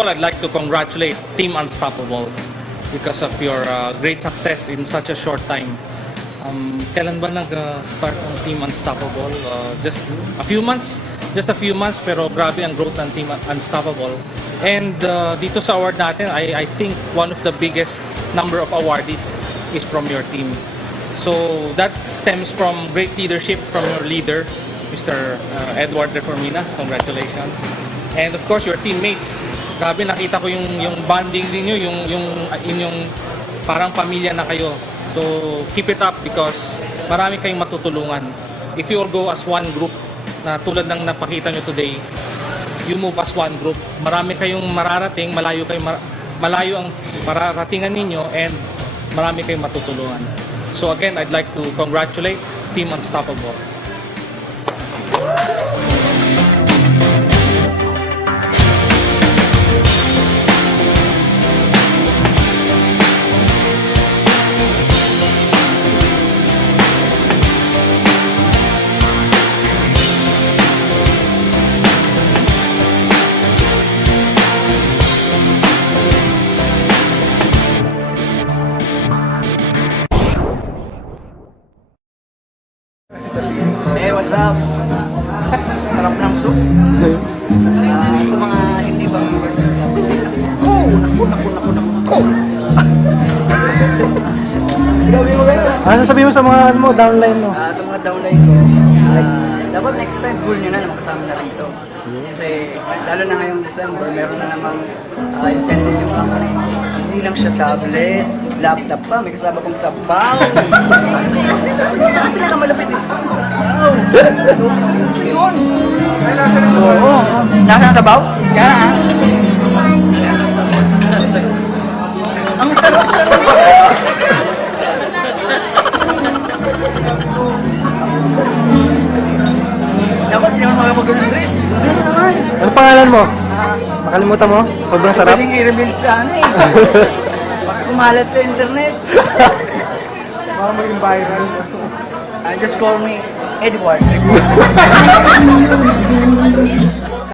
all, I'd like to congratulate Team Unstoppable because of your great success in such a short time. Kailan ba nag-start ang Team Unstoppable? Just a few months? Just a few months, pero grabe ang growth ng Team Unstoppable. And dito sa award natin, I think one of the biggest number of awardees is from your team. So that stems from great leadership from your leader, Mr. Edward Reformina. Congratulations. And of course, your teammates. Grabe, nakita ko yung bonding ninyo, yung inyong parang pamilya na kayo. So keep it up because marami kayong matutulungan. If you all go as one group, na tulad ng napakita nyo today, you move as one group. Marami kayong mararating, malayo ang mararatingan ninyo, and marami kayong matutulungan. So again, I'd like to congratulate Team Unstoppable. Hey, what's up? Sarap ng soup. Sa mga hindi pa members sa staff. Naku. Grabe mo kayo. Ano sabihin mo sa mga downline mo? Sa mga downline ko, dapat next time goal nyo na makasama na rito. Kasi lalo na ngayong December, meron na namang incentive yung company. Hindi lang siya tablet, laptop pa, may kasama kong sabaw. Hindi na pinakamalapit din. Wow! Yun! Oo. Nasaan sabaw? Kaya ha? Ang sarap lang ng sabaw! Dapat hindi naman makapagod ng trip. Ano naman? Ano pangalan mo? Nakalimutan mo? Sobrang sarap. Pwedeng i-rebuild sa ano eh. Baka kumalat sa internet. Baka maging viral. Just call me Edward.